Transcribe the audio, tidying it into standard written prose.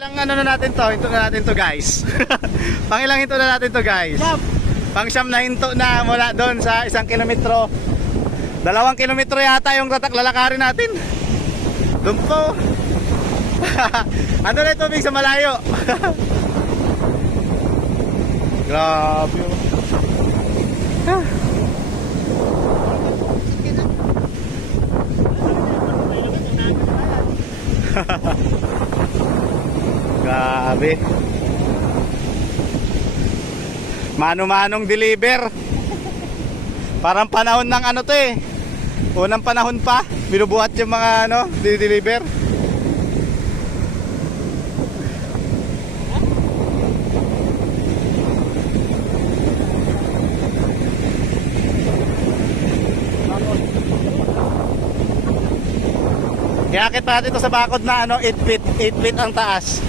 Ilang ano na natin to, hinto na natin to guys. Pangilang hinto na natin to guys. Pang siyam na hinto na mula doon sa 1 kilometro. 2 kilometro yata yung lalakarin natin. Doon po. Ano na yung tubig sa malayo. Grabe. Grabe. Mano-manong deliver. Parang panahon ng ano to eh. Unang panahon pa, binubuhat yung mga ano, di-deliver. Iakit natin ito sa bakod na ano, 8 feet ang taas.